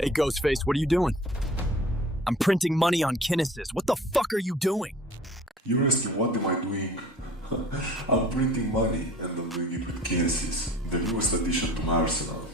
Hey, Ghostface, what are you doing? I'm printing money on Kinesis. What the fuck are you doing? You're asking what am I doing? I'm printing money and I'm doing it with Kinesis, the newest addition to my arsenal.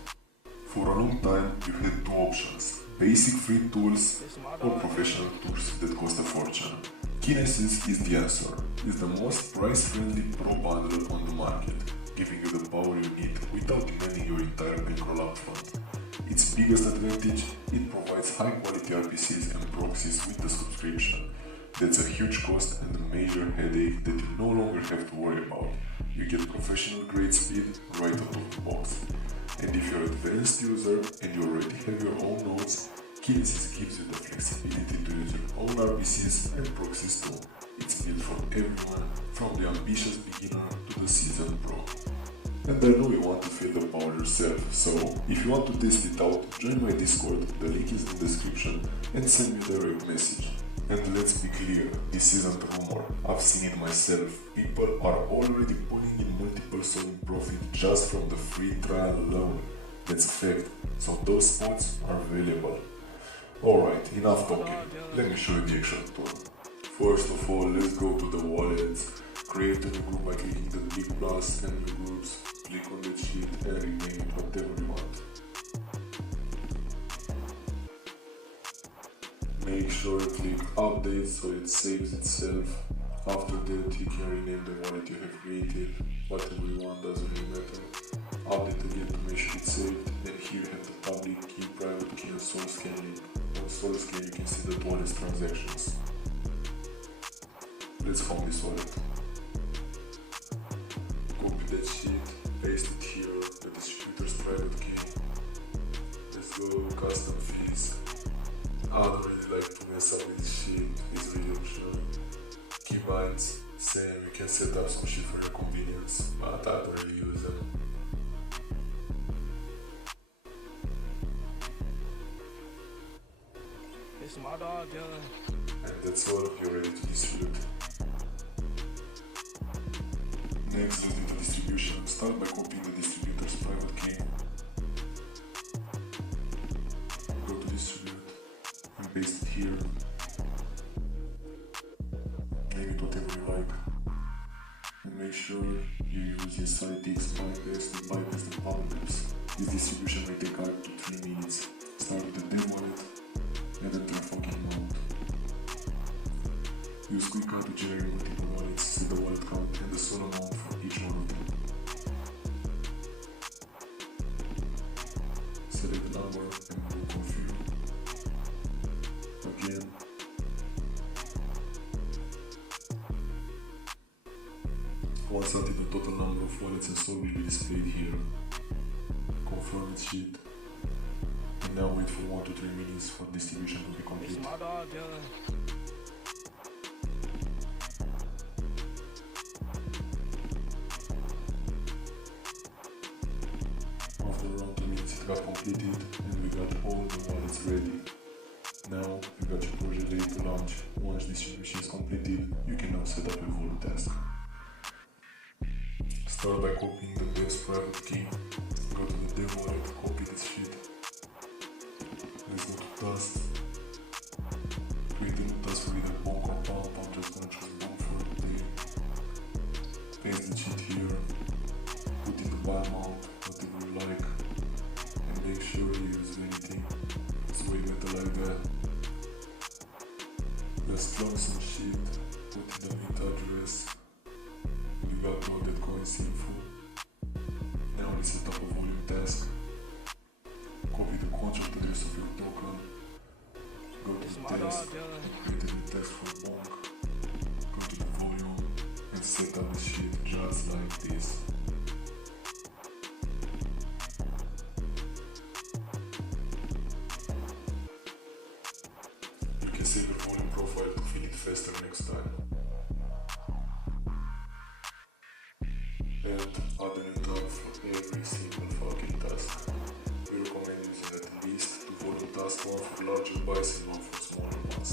For a long time you had two options, basic free tools or professional tools that cost a fortune. Kinesis is the answer. It's the most price-friendly pro bundle on the market, giving you the power you need without demanding your entire bankroll upfront. Its biggest advantage, it provides high-quality RPCs and proxies with the subscription. That's a huge cost and a major headache that you no longer have to worry about. You get professional grade speed right out of the box. And if you're an advanced user and you already have your own nodes, Kinesis gives you the flexibility to use your own RPCs and proxies too. It's built for everyone, from the ambitious beginner to the seasoned pro. And I know you want to feel the power yourself, so if you want to test it out, join my Discord, the link is in the description, and send me a direct message. And let's be clear, this isn't a rumor, I've seen it myself. People are already pulling in multiple solid profit just from the free trial alone. That's a fact, so those spots are available. Alright, enough talking, let me show you the actual tool. First of all, let's go to the wallets, create a new group by clicking the big plus and new groups, click on that sheet and rename it whatever you want. Make sure you click update so it saves itself. After that you can rename the wallet you have created, whatever you want, doesn't really matter. Update again to make sure it's saved, and here you have the public key, private key and source scan link. On source scan you can see the wallet's transactions. Let's found this wallet. Copy that sheet, paste it here, the distributor's private key. Let's go custom fees. I don't really like to mess up with this sheet, it's really optional. Keybinds, same, you can set up some shit for your convenience, but I don't really use them. It's my dog, Dylan. And that's all, you're ready to distribute. Next, let's do the distribution. Start by copying the distributor's private key. Go to distribute and paste it here. Name it whatever you like. And make sure you use your SiteX, bypass, and bypass the boundaries. This distribution may take up to 3 minutes. Start with the dev wallet and enter fucking mode. Use quick to generate multiple wallets, see the wallet count and the solo amount for each one of them. Select the number and go confirm. Again. Once added, the total number of wallets and sol will be displayed here. Confirm its sheet. And now wait for 1 to 3 minutes for distribution to be complete. It's my dog, Dylan. After around 2 minutes it got completed and we got all the wallets ready. Now you got your project ready to launch. Once distribution is completed, you can now set up your volume task. Start by copying the dev's private key. Go to the dev wallet, copy this sheet. Let's go to task. Create a new task for either bonk or pump. I'm just gonna choose bonk for the day. Paste the sheet here. Put in the buy amount, whatever you like. And make sure you use anything. It's way better like that. Let's clone some sheet. Put in the mint address. We got all that coins info. Now let's set up a volume task. Copy the contract address of your token. Go to the test. Create a new test for bonk. Go to the volume and set up the sheet just like this. You can save your volume profile to fill it faster next time. And add a new tab for every single fucking task. We recommend using at least 2 volume tasks, one for larger buys and one for smaller ones.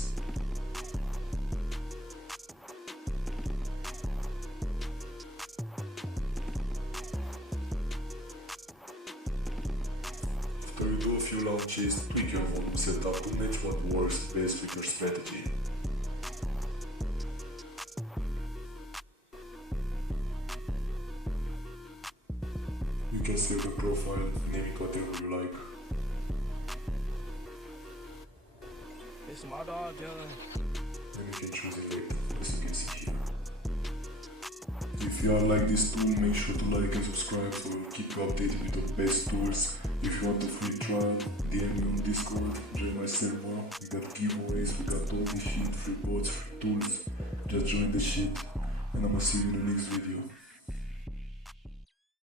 After you do a few few launches, tweak your volume setup to match what works best with your strategy. You can save the profile, name it whatever you like. It's my dog, Dylan. And you can choose it later, as you can see here. If you like this tool, make sure to like and subscribe so we'll keep you updated with the best tools. If you want a free trial, DM me on Discord, join my server, we got giveaways, we got all the shit, free bots, free tools, just join the shit, and I'ma see you in the next video.